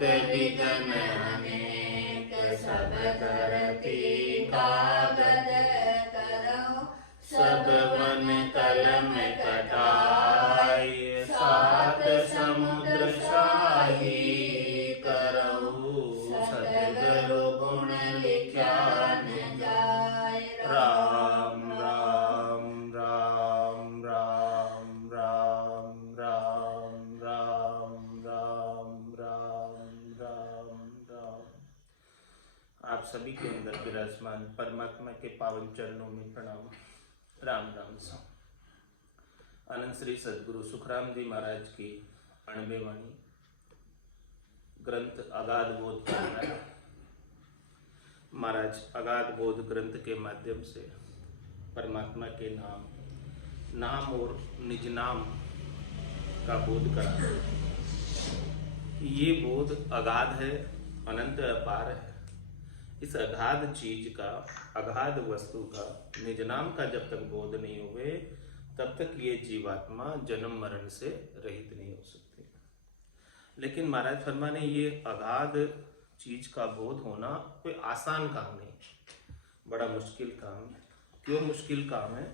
जगत विघन अनेक, सब धरती कागद करहु, सब वन कलम कटाय, सात समुद्र शाही करहु, सतगुरु गुण लिख्या न जाय। राम राम राम राम राम राम राम राम राम राम राम। आप सभी के अंदर विराजमान परमात्मा के पावन चरणों में प्रणाम। राम राम सा। अनंत श्री सदगुरु सुखराम जी महाराज की 92 वाणी ग्रंथ अगाध बोध पढ़ रहा है। महाराज अगाध बोध ग्रंथ के माध्यम से परमात्मा के नाम और निज नाम का बोध करा। ये बोध अगाध है, अनंत अपार है। इस अगाध चीज का, अगाध वस्तु का, निज नाम का जब तक बोध नहीं हुए तब तक ये जीवात्मा जन्म मरण से रहित नहीं हो सकती। लेकिन महाराज फरमाने ये अगाध चीज का बोध होना कोई आसान काम नहीं, बड़ा मुश्किल काम है। क्यों मुश्किल काम है?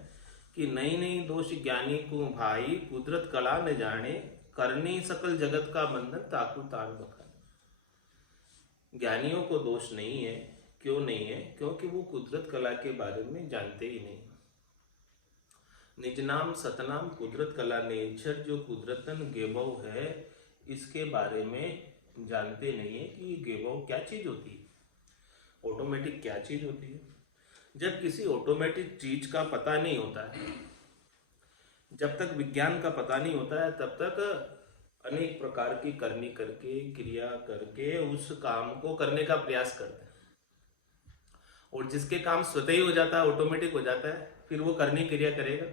कि नई नई दोष ज्ञानी को भाई, कुदरत कला न जाने, करनी सकल जगत का बंधन ताकू तान बखाने। ज्ञानियों को दोष नहीं है। क्यों नहीं है? क्योंकि वो कुदरत कला के बारे में जानते ही नहीं। निज नाम सतनाम कुदरत कला नेचर, जो कुदरतन गेबव है, इसके बारे में जानते नहीं है कि गेबव क्या चीज होती है, ऑटोमेटिक क्या चीज होती है। जब किसी ऑटोमेटिक चीज का पता नहीं होता है, जब तक विज्ञान का पता नहीं होता है, तब तक अनेक प्रकार की करनी करके, क्रिया करके उस काम को करने का प्रयास करते हैं। और जिसके काम स्वतः ही हो जाता है, ऑटोमेटिक हो जाता है, फिर वो करनी क्रिया करेगा।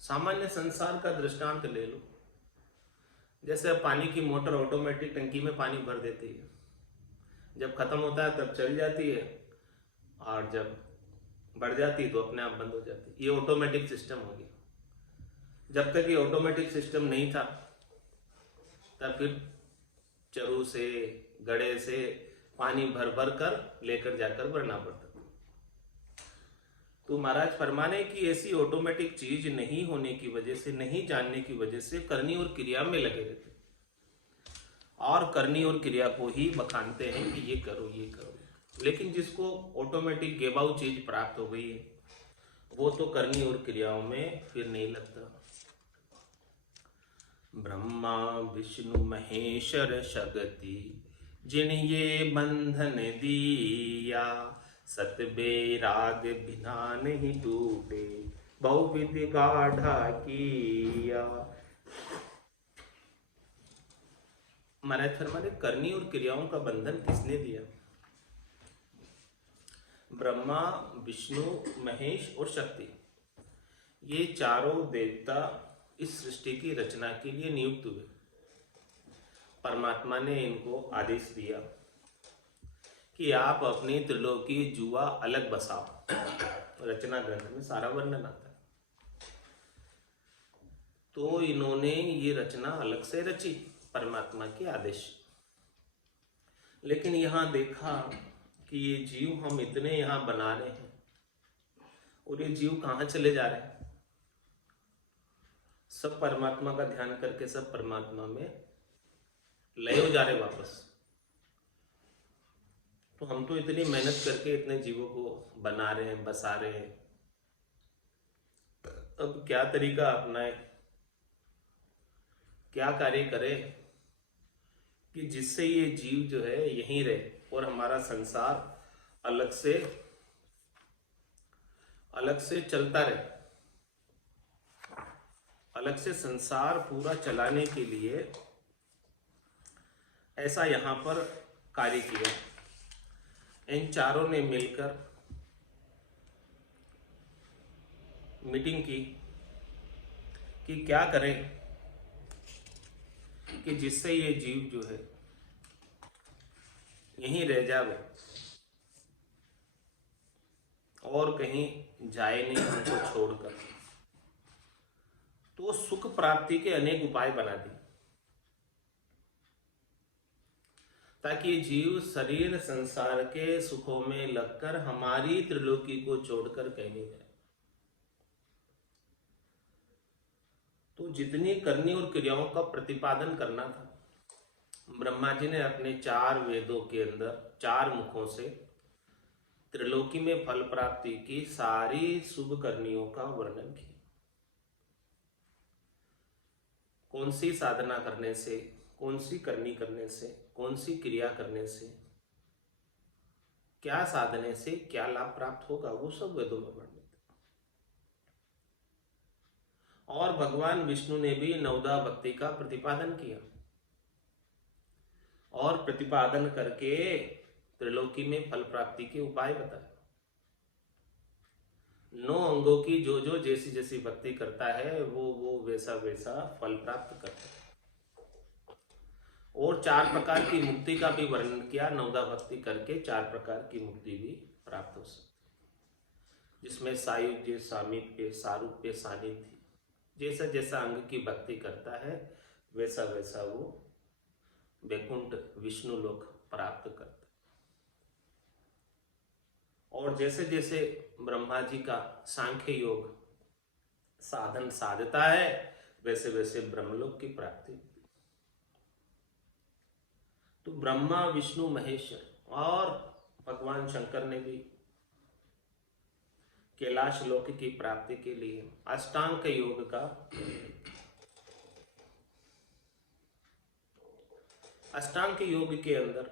सामान्य संसार का दृष्टांत ले लो। जैसे पानी की मोटर ऑटोमेटिक टंकी में पानी भर देती है, जब खत्म होता है तब चल जाती है, और जब बढ़ जाती है तो अपने आप बंद हो जाती है। ये ऑटोमेटिक सिस्टम हो गया। जब तक ये ऑटोमेटिक सिस्टम नहीं था तब फिर चरू से, गड़े से पानी भर भर कर लेकर जाकर भरना पड़ता। तो महाराज फरमाने की ऐसी ऑटोमेटिक चीज नहीं होने की वजह से, नहीं जानने की वजह से करनी और क्रिया में लगे रहते, और करनी और क्रिया को ही बखानते हैं कि ये करो ये करो। लेकिन जिसको ऑटोमेटिक गेबाऊ चीज प्राप्त हो गई है, वो तो करनी और क्रियाओं में फिर नहीं लगता। ब्रह्मा विष्णु महेश्वर शक्ति, जिन ये बंधन दिया, सत बेराग बिना नहीं टूटे, बहुविधि गाढ़ा किया। महाराज फरमाते करनी और क्रियाओं का बंधन किसने दिया? ब्रह्मा, विष्णु, महेश और शक्ति, ये चारों देवता इस सृष्टि की रचना के लिए नियुक्त हुए। परमात्मा ने इनको आदेश दिया कि आप अपनी त्रिलोकी जुआ अलग बसाओ। रचना ग्रंथ में सारा वर्णन आता है। तो इन्होंने ये रचना अलग से रची परमात्मा के आदेश। लेकिन यहां देखा कि ये जीव हम इतने यहां बना रहे हैं, और ये जीव कहां चले जा रहे हैं? सब परमात्मा का ध्यान करके सब परमात्मा में लय हो जा रहे वापस। तो हम तो इतनी मेहनत करके इतने जीवों को बना रहे हैं, बसा रहे हैं, अब क्या तरीका अपनाए, क्या कार्य करें कि जिससे ये जीव जो है यहीं रहे और हमारा संसार अलग से चलता रहे। अलग से संसार पूरा चलाने के लिए ऐसा यहां पर कार्य किया। इन चारों ने मिलकर मीटिंग की कि क्या करें कि जिससे ये जीव जो है यहीं रह जावे और कहीं जाए नहीं हमको छोड़कर। तो सुख प्राप्ति के अनेक उपाय बना दिए। ताकि ये जीव शरीर संसार के सुखों में लगकर हमारी त्रिलोकी को छोड़कर कहीं नहीं जाए। तो जितनी करनी और क्रियाओं का प्रतिपादन करना था, ब्रह्मा जी ने अपने 4 वेदों के अंदर 4 मुखों से त्रिलोकी में फल प्राप्ति की सारी शुभ करनियों का वर्णन किया। कौन सी साधना करने से, कौन सी करनी करने से, कौन सी क्रिया करने से, क्या साधने से क्या लाभ प्राप्त होगा, वो सब वेदों में वर्णित। और भगवान विष्णु ने भी नवदा भक्ति का प्रतिपादन किया और प्रतिपादन करके त्रिलोकी में फल प्राप्ति के उपाय बताए। 9 अंगों की जो जो जैसी जैसी भक्ति करता है वो वैसा वैसा फल प्राप्त करता है। और 4 प्रकार की मुक्ति का भी वर्णन किया। नवदा भक्ति करके 4 प्रकार की मुक्ति भी प्राप्त हो सकती, जिसमें सायुज्य, सामीप्य, सारूप्य, सानिध्य, जैसा जैसा अंग की भक्ति करता है वैसा वैसा वो वैकुंठ विष्णु लोक प्राप्त करता है। और जैसे जैसे ब्रह्मा जी का सांख्य योग साधन साधता है वैसे वैसे ब्रह्मलोक की प्राप्ति। तो ब्रह्मा विष्णु महेश्वर और भगवान शंकर ने भी कैलाश लोक की प्राप्ति के लिए अष्टांग योग का, अष्टांग योग के अंदर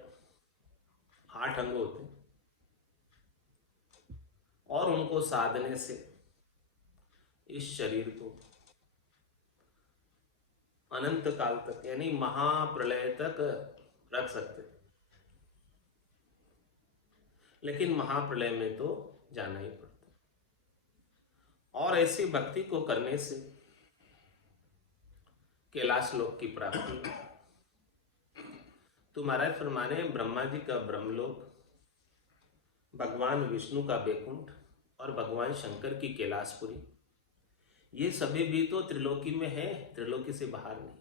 8 अंग होते और उनको साधने से इस शरीर को अनंत काल तक यानी महाप्रलय तक रख सकते, लेकिन महाप्रलय में तो जाना ही पड़ता। और ऐसी भक्ति को करने से कैलाश लोक की प्राप्ति। तो महाराज फरमाने ब्रह्मा जी का ब्रह्मलोक, भगवान विष्णु का वैकुंठ और भगवान शंकर की कैलाशपुरी, ये सभी भी तो त्रिलोकी में है, त्रिलोकी से बाहर नहीं।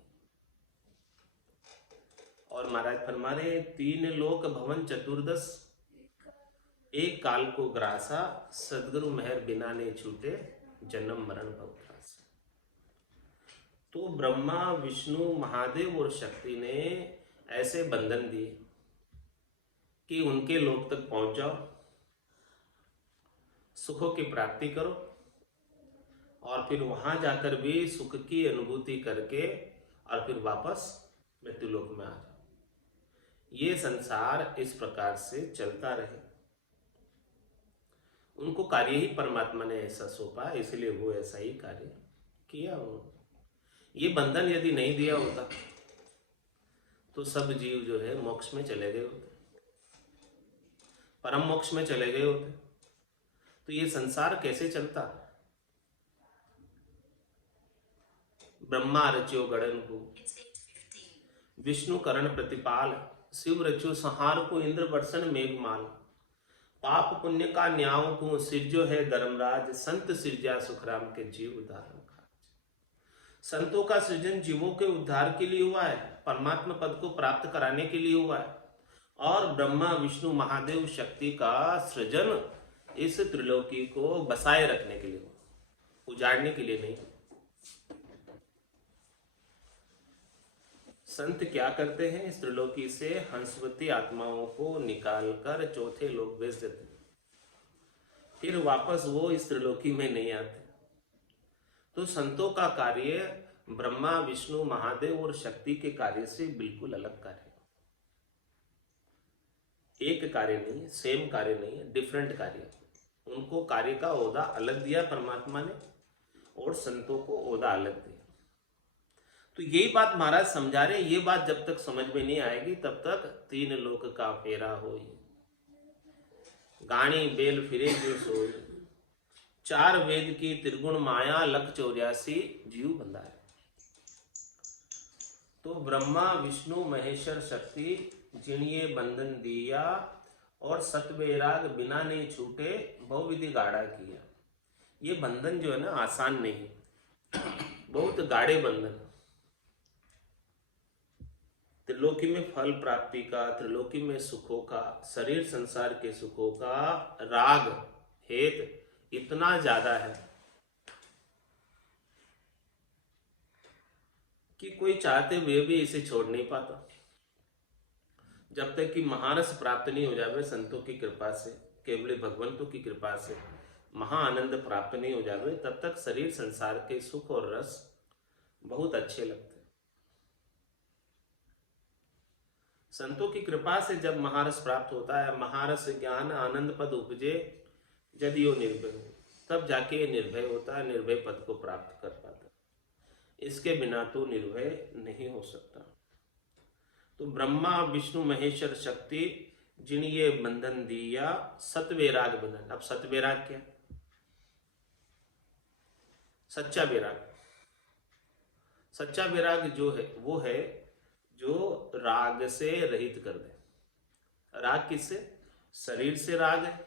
और महाराज फरमाने 3 लोक भवन चतुर्दश, एक काल को ग्रासा, सदगुरु मेहर बिना ने छूटे, जन्म मरण भवत्रास। तो ब्रह्मा विष्णु महादेव और शक्ति ने ऐसे बंधन दिए कि उनके लोक तक पहुंच जाओ, सुखों की प्राप्ति करो और फिर वहां जाकर भी सुख की अनुभूति करके और फिर वापस मृत्युलोक में आ जाओ। ये संसार इस प्रकार से चलता रहे। उनको कार्य ही परमात्मा ने ऐसा सौंपा, इसलिए वो ऐसा ही कार्य किया। ये बंधन यदि नहीं दिया होता तो सब जीव जो है मोक्ष में चले गए होते, परम मोक्ष में चले गए होते। तो ये संसार कैसे चलता? ब्रह्मा रच्यो गणन को, विष्णु करण प्रतिपाल, शिव रच्यो संहार को, इंद्र वर्षण मेघमाल, पाप पुण्य का न्याव को, सिरजो है धर्मराज, संत सिरजा सुखराम के जीव उद्धारण का। संतों का सृजन जीवों के उद्धार के लिए हुआ है, परमात्मा पद को प्राप्त कराने के लिए हुआ है। और ब्रह्मा विष्णु महादेव शक्ति का सृजन इस त्रिलोकी को बसाए रखने के लिए हुआ, उजाड़ने के लिए नहीं। संत क्या करते हैं? इस त्रिलोकी से हंसवती आत्माओं को निकालकर चौथे लोक भेज देते हैं, फिर वापस वो इस त्रिलोकी में नहीं आते। तो संतों का कार्य ब्रह्मा विष्णु महादेव और शक्ति के कार्य से बिल्कुल अलग कार्य, एक कार्य नहीं, सेम कार्य नहीं है, डिफरेंट कार्य। उनको कार्य का ओहदा अलग दिया परमात्मा ने और संतों को ओहदा अलग दिया। तो यही बात महाराज समझा रहे। ये बात जब तक समझ में नहीं आएगी तब तक 3 लोक का फेरा होई, गाणी बेल फिरे जो सोई, 4 वेद की त्रिगुण माया, लख 84 जीव बंधा है। तो ब्रह्मा विष्णु महेश्वर शक्ति जिन्हें बंधन दिया और सतवैराग बिना नहीं छूटे, बहुविधि गाढ़ा किया। ये बंधन जो है ना आसान नहीं, बहुत गाढ़े बंधन। त्रिलोकी में फल प्राप्ति का, त्रिलोकी में सुखों का, शरीर संसार के सुखों का राग हेत इतना ज्यादा है कि कोई चाहते हुए भी इसे छोड़ नहीं पाता। जब तक कि महारस प्राप्त नहीं हो जाए संतों की कृपा से, केवल भगवंतों की कृपा से महाआनंद प्राप्त नहीं हो जाए, तब तक शरीर संसार के सुख और रस बहुत अच्छे लगते। संतों की कृपा से जब महारस प्राप्त होता है, महारस ज्ञान आनंद पद उपजे यदि वो निर्भय हो, तब जाके ये निर्भय होता है, निर्भय पद को प्राप्त कर पाता। इसके बिना तो निर्भय नहीं हो सकता। तो ब्रह्मा विष्णु महेश्वर शक्ति जिन ये बंधन दिया, सतवैराग बंधन। अब सतवैराग क्या? सच्चा वैराग। सच्चा वैराग जो है वो है जो राग से रहित कर दे। राग किससे? शरीर से राग है,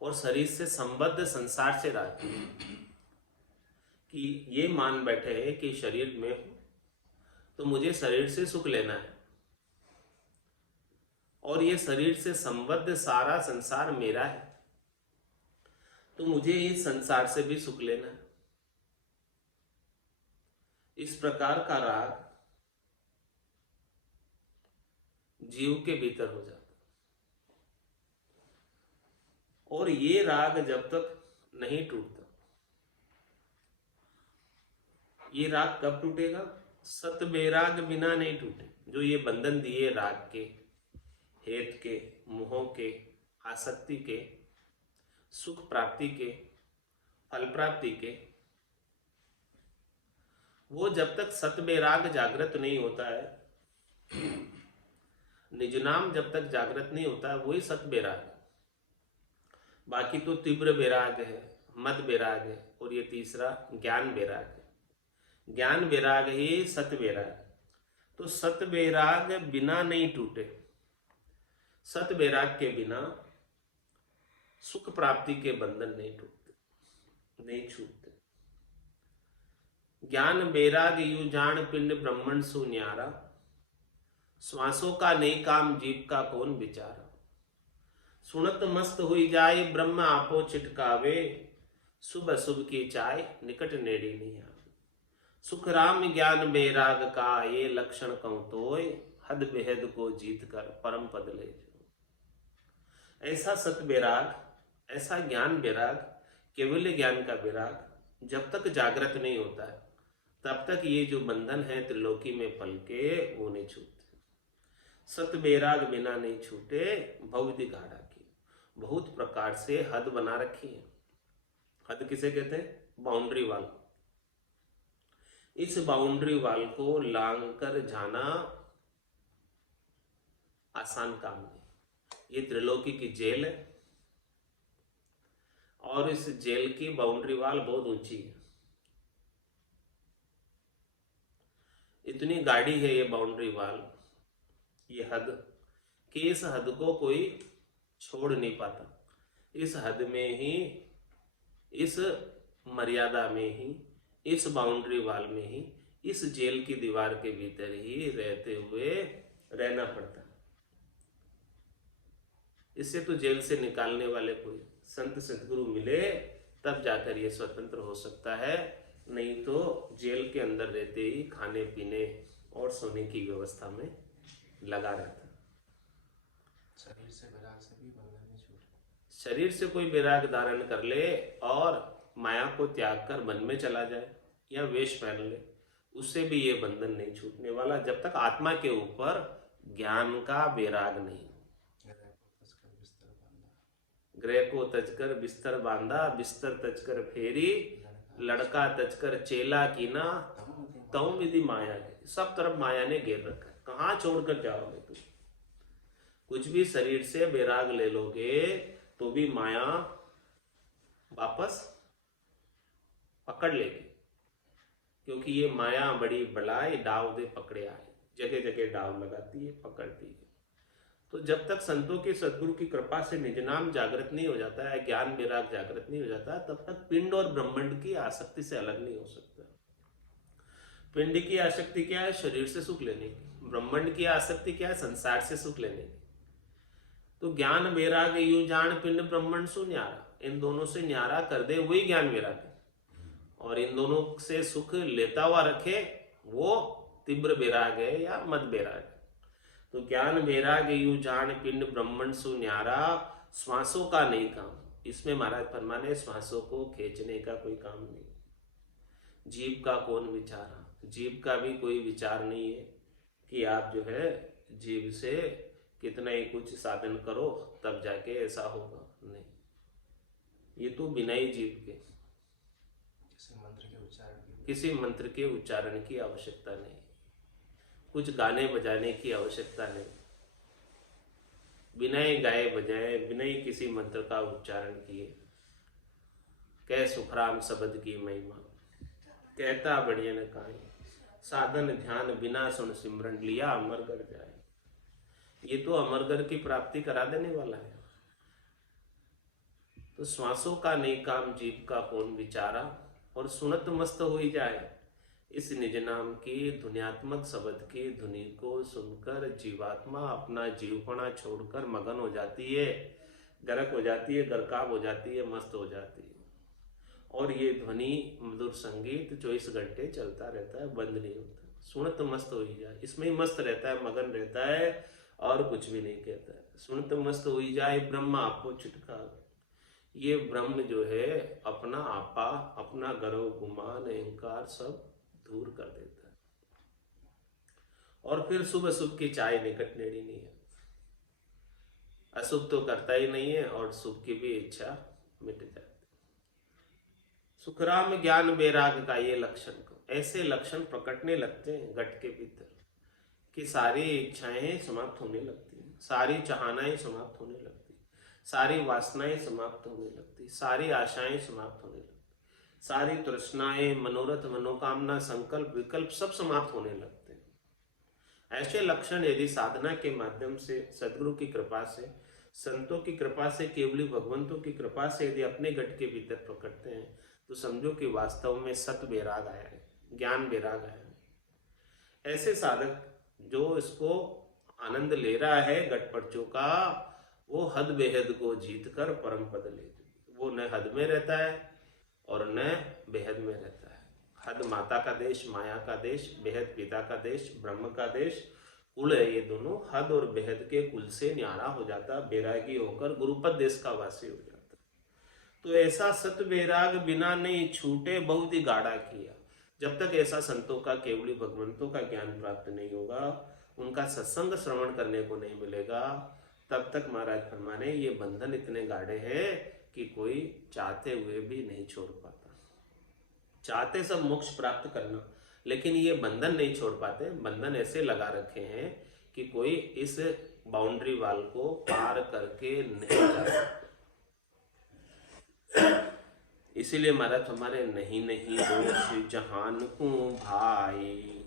और शरीर से संबद्ध संसार से राग है। कि ये मान बैठे हैं कि शरीर में हूं तो मुझे शरीर से सुख लेना है, और ये शरीर से संबद्ध सारा संसार मेरा है, तो मुझे इस संसार से भी सुख लेना है। इस प्रकार का राग जीव के भीतर हो जाता, और ये राग जब तक नहीं टूटता, ये राग कब टूटेगा? सत वैराग बिना नहीं टूटे। जो ये बंधन दिए राग के, हेत के, मोह के, आसक्ति के, सुख प्राप्ति के, फल प्राप्ति के, वो जब तक सत वैराग जागृत नहीं होता है, निज नाम जब तक जागृत नहीं होता है, वही सत वैराग। बाकी तो तीव्र वैराग है, मद वैराग है, और ये तीसरा ज्ञान वैराग है। ज्ञान वैराग ही सत वैराग। तो सत वैराग बिना नहीं टूटे। सत वैराग के बिना सुख प्राप्ति के बंधन नहीं टूटते, नहीं छूटते। ज्ञान वैराग यू जान पिंड ब्रह्मण सु न्यारा, श्वासों का नहीं काम जीव का कौन विचारा। सुनत मस्त हुई जाए ब्रह्म आपो चिटकावे, शुभ अशुभ की चाय निकट नेड़ी नहीं आवे। सुख राम ज्ञान वैराग का ये लक्षण कहूं तोय, हद बेहद को जीत कर परम पद ले जाओ। ऐसा सत वैराग, ऐसा ज्ञान वैराग, केवल ज्ञान का वैराग जब तक जागृत नहीं होता है, तब तक ये जो बंधन है त्रिलोकी में पल के वो नहीं छूटते। सत वैराग बिना नहीं छूटे, भवविधि गाढ़ा की। बहुत प्रकार से हद बना रखी है। हद किसे कहते हैं? Boundary wall. इस बाउंड्री वाल को लांग कर जाना आसान काम नहीं। ये त्रिलोकी की जेल है, और इस जेल की बाउंड्री वाल बहुत ऊंची है। इतनी गाढ़ी है ये बाउंड्री वाल, ये हद, कि इस हद को कोई छोड़ नहीं पाता। इस हद में ही, इस मर्यादा में ही, इस बाउंड्री वाल में ही, इस जेल की दीवार के भीतर ही रहते हुए रहना पड़ता है। इससे तो जेल से निकालने वाले कोई संत सदगुरु मिले तब जाकर ये स्वतंत्र हो सकता है, नहीं तो जेल के अंदर रहते ही खाने पीने और सोने की व्यवस्था में लगा रहता। शरीर से वैराग से भी बंधन नहीं छूटे। शरीर से कोई वैराग धारण कर ले और माया को त्याग कर वन में चला जाए या वेश पहन ले, उससे भी ये बंधन नहीं छूटने वाला जब तक आत्मा के ऊपर ज्ञान का वैराग नहीं। ग्रह को तजकर बिस्तर बांधा, बिस्तर तजकर फेरी, लड़का तजकर चेला कीना, तऊ विधि माया के। सब तरफ माया ने घेर रखा है, कहाँ छोड़कर जाओगे तुम? कुछ भी शरीर से वैराग ले लोगे तो भी माया वापस पकड़ लेगी, क्योंकि ये माया बड़ी बड़ाई डाव दे पकड़े आए, जगह जगह डाव लगाती है, पकड़ती है। तो जब तक संतों के सदगुरु की कृपा से निज नाम जागृत नहीं हो जाता है, ज्ञान वैराग जागृत नहीं हो जाता, तब तक पिंड और ब्रह्मांड की आसक्ति से अलग नहीं हो सकता। पिंड की आसक्ति क्या है? शरीर से सुख लेने की। ब्रह्मांड की आसक्ति क्या है? संसार से सुख लेने की। तो ज्ञान वैराग यूं जान पिंड ब्रह्मांड सु न्यारा, इन दोनों से न्यारा कर दे वही ज्ञान वैराग है। और इन दोनों से सुख लेता हुआ रखे वो तीव्र वैराग है या मद वैराग है। तो ज्ञान वैराग यूं जान पिंड ब्रह्मांड सु न्यारा, श्वासों का नहीं काम। इसमें महाराज फरमाने श्वासों को खींचने का कोई काम नहीं। जीव का कौन विचारा? जीव का भी कोई विचार नहीं है कि आप जो है जीव से कितना ही कुछ साधन करो तब जाके ऐसा होगा, नहीं। ये तो बिना ही जीव के किसी मंत्र के उच्चारण की आवश्यकता नहीं, कुछ गाने बजाने की आवश्यकता नहीं। बिना ही गाए बजाए, बिना ही किसी मंत्र का उच्चारण किए, कह सुखराम शब्द की महिमा, कहता बढ़िया न काई, साधन ध्यान बिना सुन सिमरन लिया अमरगढ़ जाए। ये तो अमरगढ़ की प्राप्ति करा देने वाला है। तो श्वासों का नहीं काम, जीव का कौन विचारा, और सुनत मस्त हो ही जाए। इस निज नाम की ध्वन्यात्मक शब्द की ध्वनि को सुनकर जीवात्मा अपना जीवपना छोड़कर मगन हो जाती है, गर्क हो जाती है, गरकाब हो जाती है, मस्त हो जाती है। और ये ध्वनि मधुर संगीत 24 घंटे चलता रहता है, बंद नहीं होता। सुनत मस्त हो ही जाए, इसमें ही मस्त रहता है, मगन रहता है और कुछ भी नहीं कहता है। सुनत मस्त हो ही जाए ब्रह्म आपको छिटका। ये ब्रह्म जो है अपना आपा, अपना गर्व, गुमान, अहंकार सब दूर कर देता है। और फिर सुबह शुभ की चाय निकट नेड़ी नहीं है। अशुभ तो करता ही नहीं है और शुभ की भी इच्छा मिट जाती। सुखराम ज्ञान वैराग का ये लक्षण को, ऐसे लक्षण प्रकटने लगते हैं घट के भीतर कि सारी इच्छाएं समाप्त होने लगती हैं, सारी चाहनाएं समाप्त होने लगती, सारी वासनाएं समाप्त होने लगती, सारी आशाएं समाप्त होने लगती, सारी तृष्णाएं, मनोरथ, मनोकामना, संकल्प, विकल्प सब समाप्त होने लगते हैं। ऐसे लक्षण यदि साधना के माध्यम से, सदगुरु की कृपा से, संतों की कृपा से, केवली भगवंतों की कृपा से यदि अपने घट के भीतर प्रकटते हैं तो समझो कि वास्तव में सत वैराग आया है, ज्ञान वैराग आया है। ऐसे साधक जो इसको आनंद ले रहा है घटपटचों का, वो हद बेहद को जीत कर परम पद ले। वो न हद में रहता है और न बेहद में रहता है। हद माता का देश, माया का देश, बेहद पिता का देश, ब्रह्म का देश, कुल है ये दोनों। हद और बेहद के कुल से न्यारा हो जाता, बैरागी होकर गुरुपद देश का वासी हो जाता। तो ऐसा सत वैराग बिना नहीं छूटे बहुत ही गाढ़ा किया। जब तक ऐसा संतों का, केवली भगवंतों का ज्ञान प्राप्त नहीं होगा, उनका सत्संग श्रवण करने को नहीं मिलेगा, तब तक महाराज फरमाने ये बंधन इतने गाढ़े हैं कि कोई चाहते हुए भी नहीं छोड़ पाता। चाहते सब मोक्ष प्राप्त करना, लेकिन ये बंधन नहीं छोड़ पाते। बंधन ऐसे लगा रखे हैं कि कोई इस बाउंड्री वाल को पार करके नहीं जा सकता। इसीलिए महाराज हमारे नहीं नहीं दोष जहान को भाई,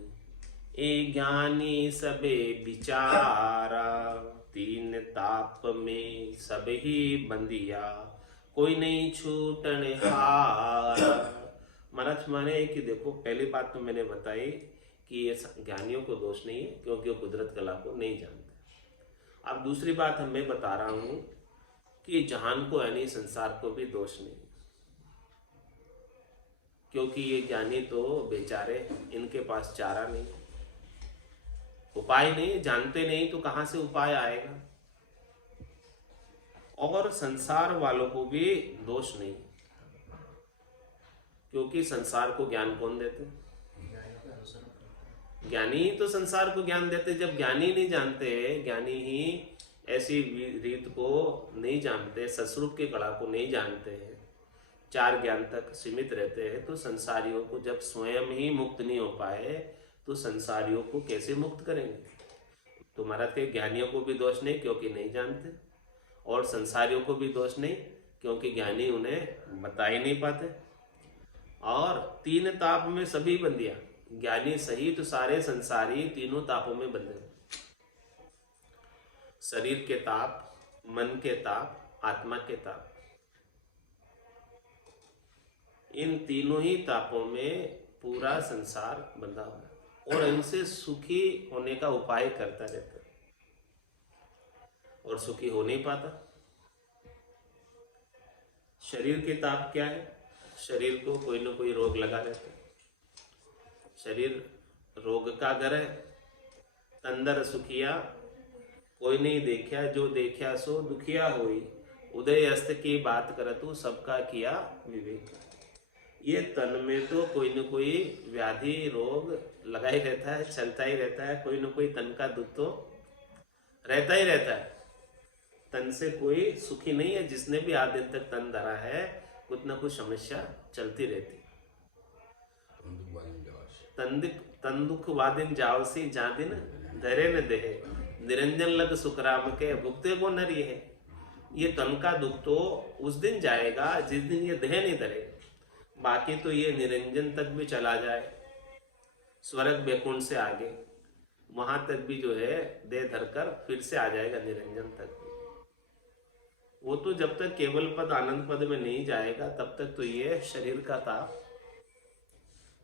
ए ज्ञानी सबे विचारा, तीन ताप में सब ही बंदिया, कोई नहीं छूटन हारा। महाराज माने कि देखो, पहली बात तो मैंने बताई कि ये ज्ञानियों को दोष नहीं है क्योंकि वो कुदरत कला को नहीं जानते। अब दूसरी बात मैं बता रहा हूं कि जहान को यानी संसार को भी दोष नहीं, क्योंकि ये ज्ञानी तो बेचारे, इनके पास चारा नहीं, उपाय नहीं, जानते नहीं तो कहां से उपाय आएगा। और संसार वालों को भी दोष नहीं, क्योंकि संसार को ज्ञान कौन देते? ज्ञानी ही तो संसार को ज्ञान देते। जब ज्ञानी नहीं जानते, ज्ञानी ही ऐसी रीत को नहीं जानते, सस्वरूप की कला को नहीं जानते हैं, चार ज्ञान तक सीमित रहते हैं, तो संसारियों को जब स्वयं ही मुक्त नहीं हो पाए तो संसारियों को कैसे मुक्त करेंगे? तो महाराज के ज्ञानियों को भी दोष नहीं क्योंकि नहीं जानते, और संसारियों को भी दोष नहीं क्योंकि ज्ञानी उन्हें बता ही नहीं पाते। और तीन ताप में सभी बंदियां, ज्ञानी सहित तो सारे संसारी तीनों तापों में बंधे, शरीर के ताप, मन के ताप, आत्मा के ताप। इन तीनों ही तापों में पूरा संसार बंधा हुआ है और इनसे सुखी होने का उपाय करता रहता है और सुखी हो नहीं पाता। शरीर के ताप क्या है? शरीर को कोई ना कोई रोग लगा रहता है। शरीर रोग का घर है। तंदर सुखिया कोई नहीं देखा, जो देखा सो दुखिया होई। उदय अस्त की बात करतु सबका किया विवेक। ये तन में तो कोई न कोई व्याधि रोग लगा ही रहता है, चलता ही रहता है। कोई न कोई तन का दुख तो रहता ही रहता है। तन से कोई सुखी नहीं है। जिसने भी आज दिन तक तन धरा है, कुछ न कुछ समस्या चलती रहती। तन दुख वादिन जावसी जा दिन धरे न देहे। निरंजन लग सुखराम के भुगते को नर ये है। ये तन का दुख तो उस दिन जाएगा जिस दिन ये देह नहीं धरेगा। बाकी तो ये निरंजन तक भी चला जाए, स्वर्ग वैकुंठ से आगे, वहां तक भी जो है देह धरकर फिर से आ जाएगा निरंजन तक। वो तो जब तक केवल पद आनंद पद में नहीं जाएगा तब तक तो ये शरीर का ताप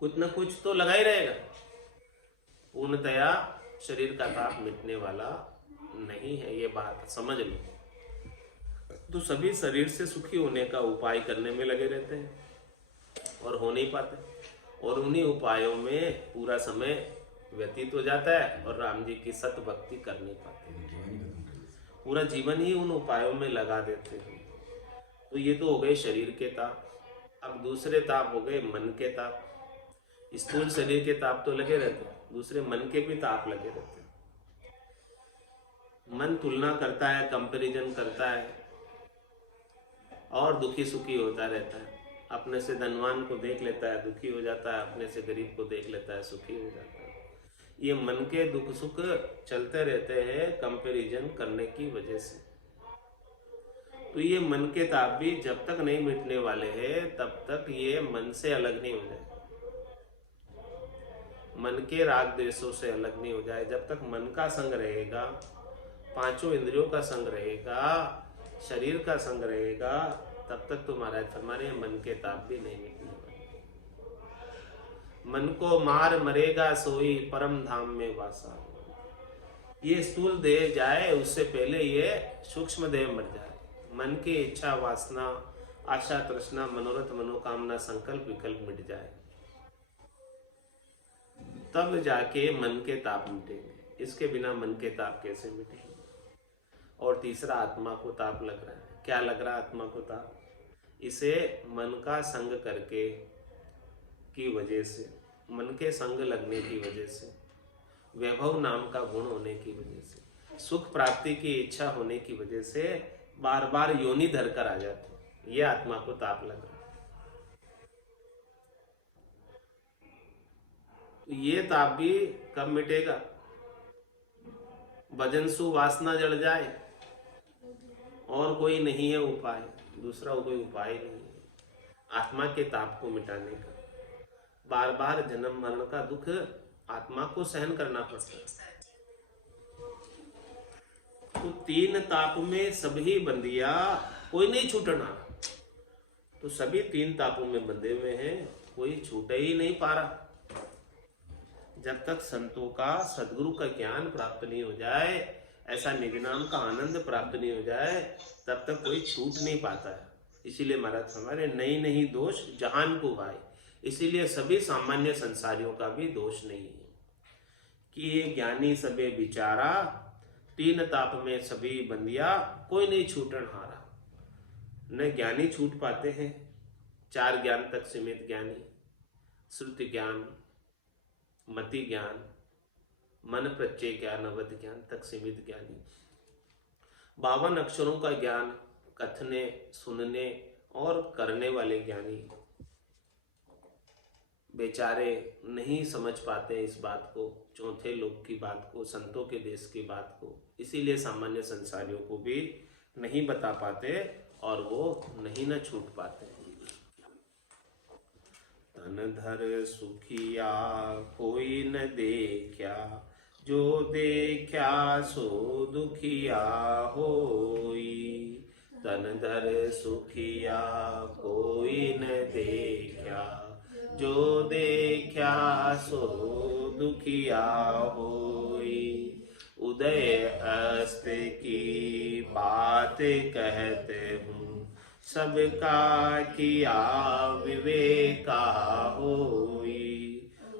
कुछ न कुछ तो लगा ही रहेगा। पूर्णतया शरीर का ताप मिटने वाला नहीं है, ये बात समझ लो। तो सभी शरीर से सुखी होने का उपाय करने में लगे रहते हैं और हो नहीं पाते, और उन्हीं उपायों में पूरा समय व्यतीत हो जाता है और राम जी की सत भक्ति कर नहीं पाते। पूरा जीवन ही उन उपायों में लगा देते हैं। तो ये तो हो गए शरीर के ताप। अब दूसरे ताप हो गए मन के ताप। स्थूल शरीर के ताप तो लगे रहते हैं, दूसरे मन के भी ताप लगे रहते हैं। मन तुलना करता है, कंपैरिजन करता है और दुखी सुखी होता रहता है। अपने से धनवान को देख लेता है, दुखी हो जाता है। अपने से गरीब को देख लेता है, सुखी हो जाता है। ये मन के दुख सुख चलते रहते हैं कंपैरिजन करने की वजह से। तो ये मन के ताप भी जब तक नहीं मिटने वाले हैं तब तक ये मन से अलग नहीं हो जाए, मन के राग द्वेषों से अलग नहीं हो जाए। जब तक मन का संग रहेगा, पांचों इंद्रियों का संग रहेगा, शरीर का संग रहेगा, तब तक तो महाराज हमारे मन के ताप भी नहीं मिटने वाले। मन को मार मरेगा सोई परम धाम में वासा। ये स्थूल देह जाए उससे पहले ये सूक्ष्म देह मर जाए। मन की इच्छा वासना आशा तृष्णा मनोरथ मनोकामना संकल्प विकल्प मिट जाए, तब जाके मन के ताप मिटेंगे। इसके बिना मन के ताप कैसे मिटेंगे? और तीसरा, आत्मा को ताप लग रहा है। क्या लग रहा है आत्मा को ताप? इसे मन का संग करके की वजह से, मन के संग लगने की वजह से, वैभव नाम का गुण होने की वजह से, सुख प्राप्ति की इच्छा होने की वजह से बार बार योनि धर कर आ जाते। ये आत्मा को ताप लग रहा है। तो ये ताप भी कब मिटेगा? भजन सु वासना जड़ जाए और कोई नहीं है उपाय, दूसरा कोई उपाय नहीं है आत्मा के ताप को मिटाने का। बार बार जन्म मरण का दुख आत्मा को सहन करना पड़ता है। तो तीन ताप में सभी बंदिया, कोई नहीं छूटना। तो सभी तीन तापों में बंधे हुए हैं, कोई छूट ही नहीं पा रहा। जब तक संतों का सद्गुरु का ज्ञान प्राप्त नहीं हो जाए, ऐसा निज नाम का आनंद प्राप्त नहीं हो जाए, तब तक कोई छूट नहीं पाता है। इसीलिए महाराज हमारे नहीं नहीं दोष जहान को भाई। इसीलिए सभी सामान्य संसारियों का भी दोष नहीं है कि ये ज्ञानी सबे विचारा, तीन ताप में सभी बंदिया, कोई नहीं छूटन हारा। न ज्ञानी छूट पाते हैं, चार ज्ञान तक सीमित ज्ञानी, श्रुति ज्ञान, मति ज्ञान, मन प्रत्यय ज्ञान, अवध ज्ञान तक सीमित ज्ञानी। 52 अक्षरों का ज्ञान कथने, सुनने और करने वाले ज्ञानी बेचारे नहीं समझ पाते इस बात को, चौथे लोक की बात को, संतों के देश की बात को। इसीलिए सामान्य संसारियों को भी नहीं बता पाते और वो नहीं न छूट पाते। तन धर सुखिया कोई न देखा, जो देखा सो दुखिया होई। तन धर सुखिया कोई न देखा, जो देखा सो दुखिया होई। उदय अस्त की बात कहते हूँ, सबका किया विवेका होई।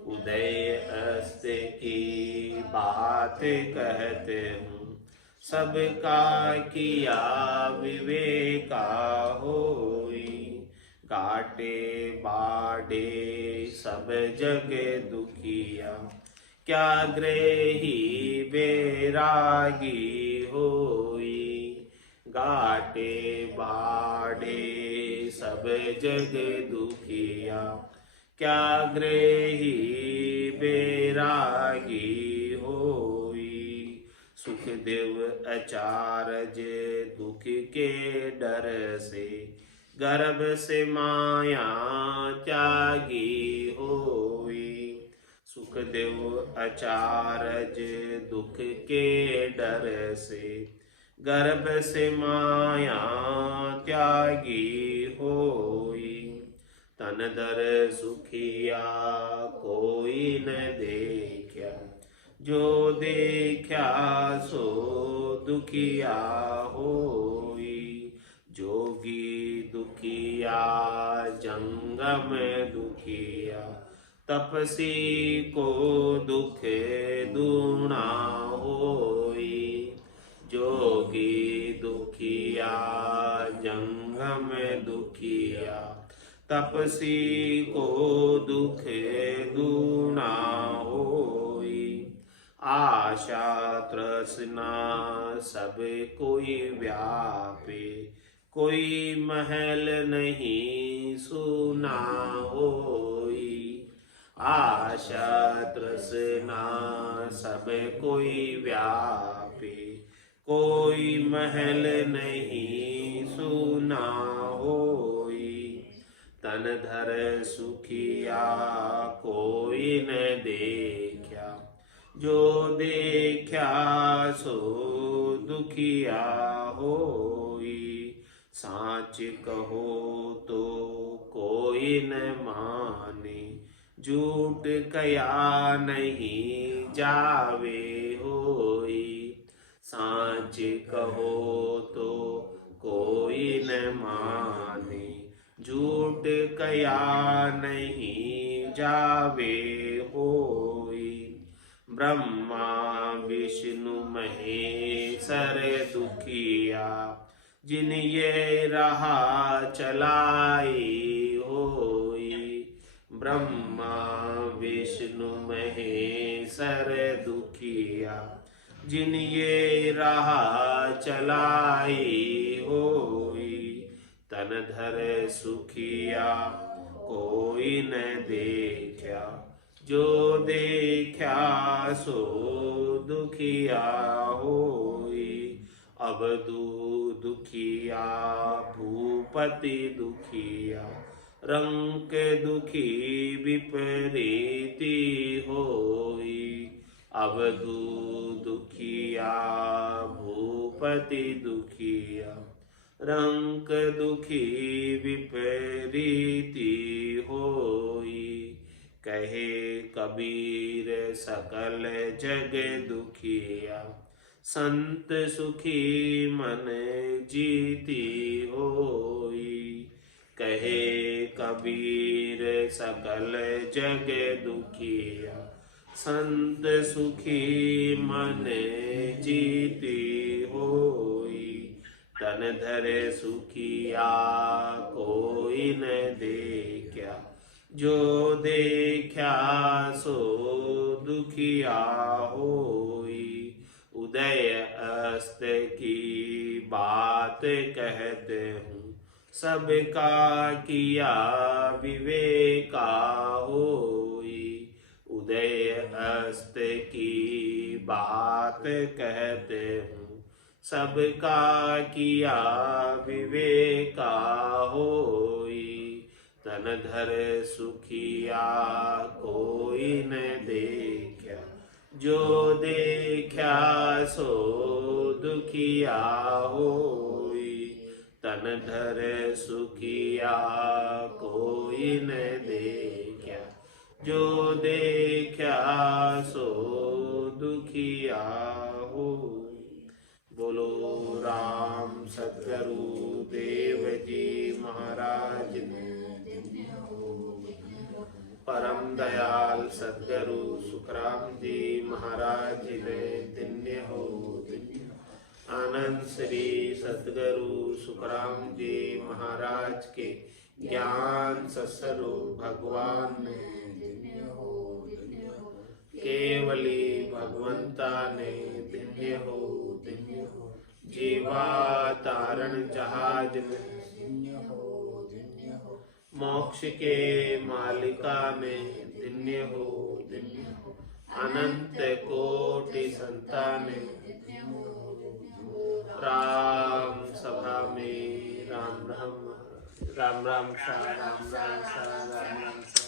उदय अस्त की बात कहते हूँ, सबका किया विवेका होई। काटे बाड़े सब जग दुखिया, क्या ग्रही बैरागी होई। घाटे बाड़े सब जग दुखिया, क्या ग्रही बैरागी होई। सुखदेव अचारज दुख के डर से, गर्भ से माया त्यागी होई। सुखदेव अचारज दुख के डर से, गर्भ से माया त्यागी होई। तन दर सुखिया कोई न देखा, जो देखा सो दुखिया होई। जोगी दुखिया जंगम दुखिया, तपसी को दुख दूना होई। जोगी दुखिया जंगम दुखिया, तपसी को दुख दूना होई। आशा तृष्णा सब कोई व्यापे, कोई महल नहीं सुना होई। आशा तृष्णा सब कोई व्यापे, कोई महल नहीं सुना होई। तन धर सुखिया कोई न देखा, जो देखा सो दुखिया होई। साच कहो तो कोई न माने, झूठ कया नहीं जावे होई। साच कहो तो कोई न माने, झूठ कया नहीं जावे होई। ब्रह्मा विष्णु महेश्वर दुखिया, जिन ये रहा चलाई होई। ब्रह्मा विष्णु महेश्वर दुखिया, जिन ये रहा चलाई होई। तन धर सुखिया कोई न देखा, जो देखा सो दुखिया होई। अवधू दुखिया भूपति दुखिया, रंक दुखी विपरीति होई। अवधू दुखिया भूपति दुखिया, रंक दुखी विपरीति होई। कहे कबीर सकल जग दुखिया, संत सुखी मन जीती होई। कहे कबीर सकल जग दुखिया, संत सुखी मन जीती होई। तन धर सुखिया कोई न देखा, जो देखा सो दुखिया होई। उदय अस्त की बात कहते हूँ, सबका किया विवेका होई। उदय अस्त की बात कहते हूँ, सबका किया विवेका होई। तन धर सुखिया कोई न देखा, जो देखा सो दुखिया होई। तन धर सुखिया कोई न देखा, जो देखा सो दुखिया हो। बोलो राम सतगुरु देव जी महाराज ने। परम दयाल सतगुरु सुखराम जी महाराज ने धन्य हो। आनंद श्री सतगुरु सुखराम जी महाराज के ज्ञान सत्स्वरूप भगवान ने केवली भगवंता ने धन्य हो। जीवा तारण जहाज में मोक्ष के मालिका ने धन्य हो। अनंत कोटि संताने राम सभा में राम राम राम राम सा राम राम सा राम राम सा।